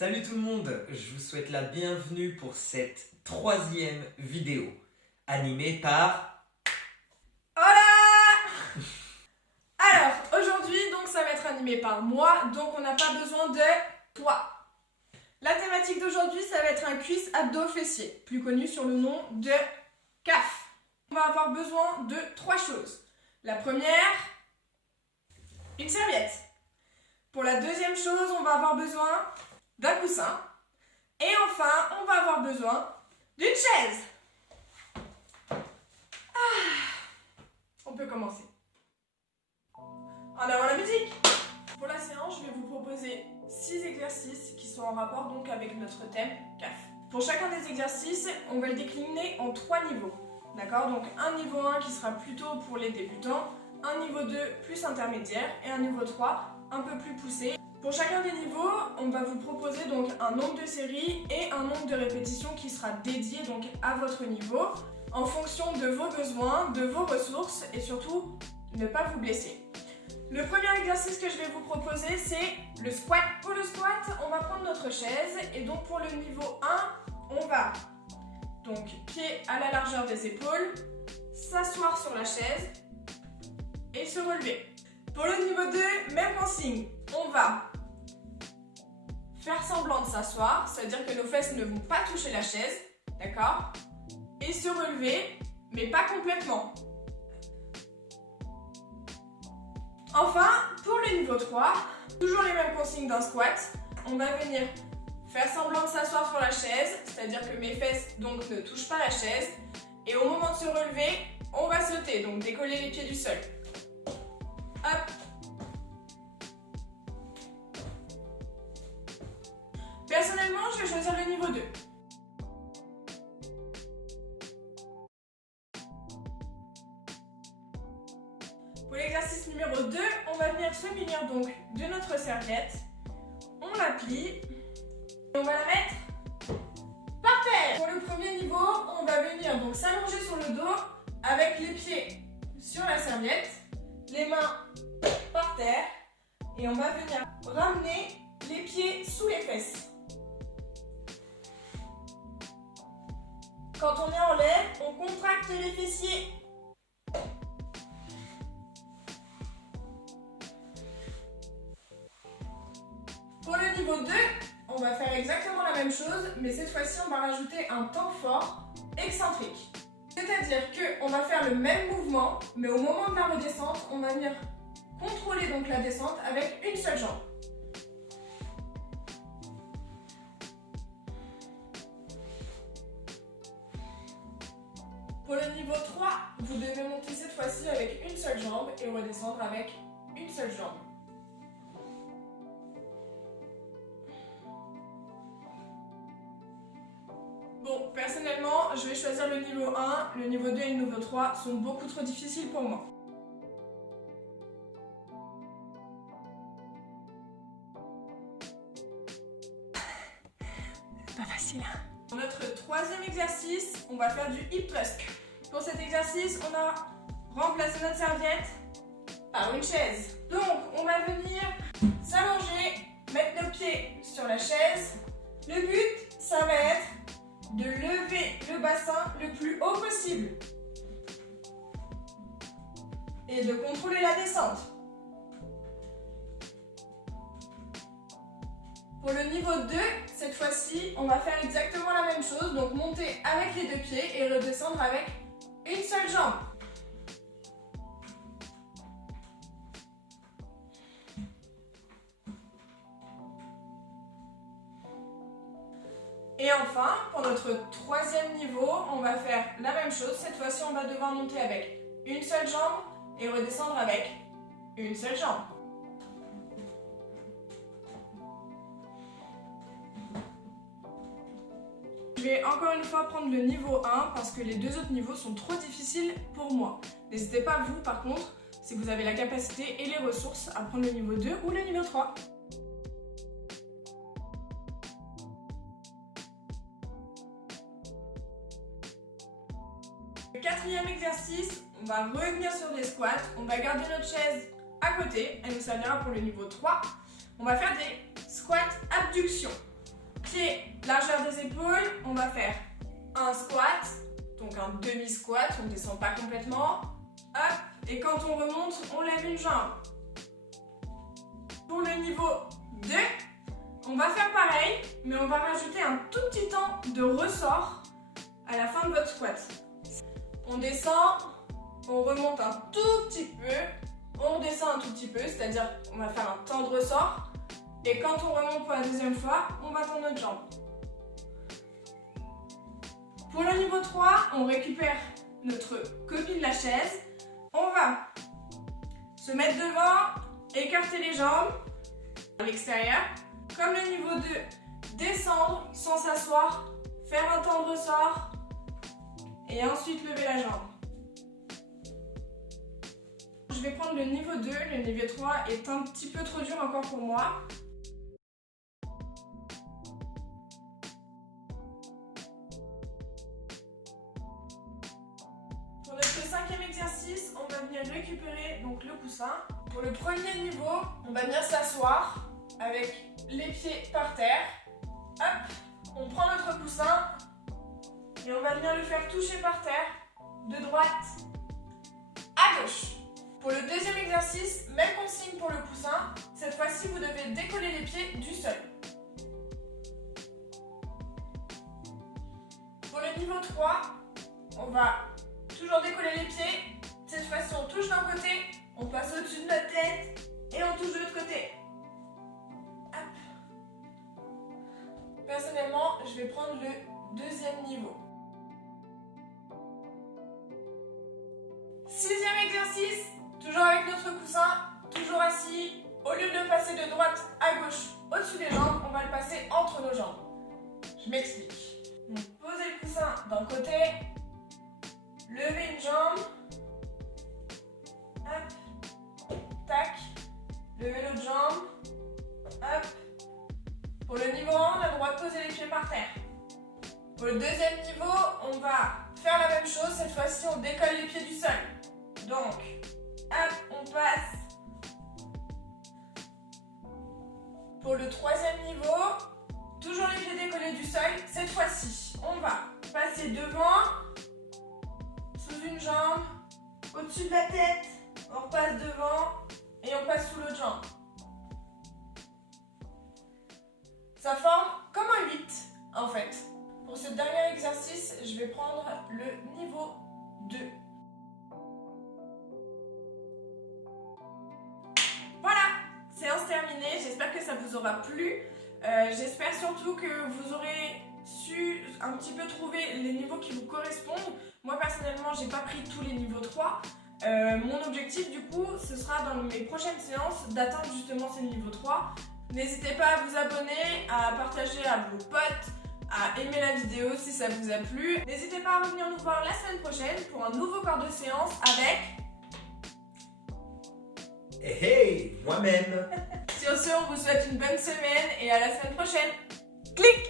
Salut tout le monde, je vous souhaite la bienvenue pour cette 3e vidéo animée par... Hola! Alors, aujourd'hui, donc ça va être animé par moi, donc on n'a pas besoin de toi. La thématique d'aujourd'hui, ça va être un quiz abdos-fessiers, plus connu sur le nom de CAF. On va avoir besoin de 3 choses. La première, une serviette. Pour la deuxième chose, on va avoir besoin d'un coussin. Et enfin, on va avoir besoin d'une chaise. On peut commencer. En avant la musique! Pour la séance, je vais vous proposer 6 exercices qui sont en rapport donc avec notre thème CAF. Pour chacun des exercices, on va le décliner en 3 niveaux. D'accord? Donc un niveau 1 qui sera plutôt pour les débutants, un niveau 2 plus intermédiaire et un niveau 3 un peu plus poussé. Pour chacun des niveaux, on va vous proposer donc un nombre de séries et un nombre de répétitions qui sera dédié donc à votre niveau en fonction de vos besoins, de vos ressources et surtout ne pas vous blesser. Le premier exercice que je vais vous proposer, c'est le squat. Pour le squat, on va prendre notre chaise et donc pour le niveau 1, on va donc pied à la largeur des épaules, s'asseoir sur la chaise et se relever. Pour le niveau 2, même consigne, on va faire semblant de s'asseoir, c'est-à-dire que nos fesses ne vont pas toucher la chaise, d'accord? Et se relever, mais pas complètement. Enfin, pour le niveau 3, toujours les mêmes consignes d'un squat, on va venir faire semblant de s'asseoir sur la chaise, c'est-à-dire que mes fesses donc ne touchent pas la chaise, et au moment de se relever, on va sauter, donc décoller les pieds du sol. Hop. Personnellement, je vais choisir le niveau 2. Pour l'exercice numéro 2, on va venir se munir donc de notre serviette. On la plie et on va la mettre par terre. Pour le premier niveau, on va venir donc s'allonger sur le dos avec les pieds sur la serviette, les mains par terre et on va venir ramener les pieds sous les fesses. Quand on est en l'air, on contracte les fessiers. Pour le niveau 2, on va faire exactement la même chose, mais cette fois-ci, on va rajouter un temps fort excentrique. C'est-à-dire qu'on va faire le même mouvement, mais au moment de la redescente, on va venir contrôler donc la descente avec une seule jambe. Pour le niveau 3, vous devez monter cette fois-ci avec une seule jambe et redescendre avec une seule jambe. Bon, personnellement, je vais choisir le niveau 1, le niveau 2 et le niveau 3 sont beaucoup trop difficiles pour moi. C'est pas facile. Pour notre 3e exercice, on va faire du hip thrust. Pour cet exercice, on a remplacé notre serviette par une chaise. Donc, on va venir s'allonger, mettre nos pieds sur la chaise. Le but, ça va être de lever le bassin le plus haut possible et de contrôler la descente. Pour le niveau 2, cette fois-ci, on va faire exactement la même chose, donc monter avec les 2 pieds et redescendre avec une seule jambe. Et enfin, pour notre 3e niveau, on va faire la même chose. Cette fois-ci, on va devoir monter avec une seule jambe et redescendre avec une seule jambe. Je vais encore une fois prendre le niveau 1 parce que les 2 autres niveaux sont trop difficiles pour moi. N'hésitez pas vous, par contre, si vous avez la capacité et les ressources, à prendre le niveau 2 ou le niveau 3. Le 4e exercice, on va revenir sur des squats. On va garder notre chaise à côté. Elle nous servira pour le niveau 3. On va faire des squats abduction. pieds, largeur des épaules, on va faire un squat, donc un demi-squat, on ne descend pas complètement. Hop, et quand on remonte, on lève une jambe. Pour le niveau 2, on va faire pareil, mais on va rajouter un tout petit temps de ressort à la fin de votre squat. On descend, on remonte un tout petit peu, on descend un tout petit peu, c'est-à-dire on va faire un temps de ressort. Et quand on remonte pour la deuxième fois, on va tendre notre jambe. Pour le niveau 3, on récupère notre copie de la chaise. On va se mettre devant, écarter les jambes à l'extérieur. Comme le niveau 2, descendre sans s'asseoir, faire un temps de ressort et ensuite lever la jambe. Je vais prendre le niveau 2, le niveau 3 est un petit peu trop dur encore pour moi. Pour notre 5e exercice, on va venir récupérer donc le coussin. Pour le premier niveau, on va venir s'asseoir avec les pieds par terre. Hop, on prend notre coussin et on va venir le faire toucher par terre de droite à gauche. Pour le deuxième exercice, même consigne pour le coussin. Cette fois-ci, vous devez décoller les pieds du sol. Pour le niveau 3, on va toujours décoller les pieds. Cette fois-ci, on touche d'un côté, on passe au-dessus de notre tête et on touche de l'autre côté. Hop. Personnellement, je vais prendre le deuxième niveau. 6e exercice, toujours avec notre coussin, toujours assis. Au lieu de le passer de droite à gauche au-dessus des jambes, on va le passer entre nos jambes. Je m'explique. Posez le coussin d'un côté, levez une jambe, hop, tac, levez l'autre jambe, hop. Pour le niveau 1, on a le droit de poser les pieds par terre. Pour le deuxième niveau, on va faire la même chose, cette fois-ci on décolle les pieds du sol. Donc, hop, on passe. Pour le troisième niveau, toujours les pieds décollés du sol, cette fois-ci, on va passer devant, sous une jambe, au-dessus de la tête, on repasse devant et on passe sous l'autre jambe. Ça forme comme un 8 en fait. Pour ce dernier exercice, je vais prendre le niveau 2. Voilà, séance terminée. J'espère que ça vous aura plu. J'espère surtout que vous aurez su un petit peu trouver les niveaux qui vous correspondent. Moi personnellement, j'ai pas pris tous les niveaux 3. Mon objectif du coup, ce sera dans mes prochaines séances d'atteindre justement ces niveaux 3. N'hésitez pas à vous abonner, à partager à vos potes, à aimer la vidéo si ça vous a plu. N'hésitez pas à revenir nous voir la semaine prochaine pour un nouveau corps de séance avec... Hey, moi-même. Sur ce, on vous souhaite une bonne semaine et à la semaine prochaine. Clic!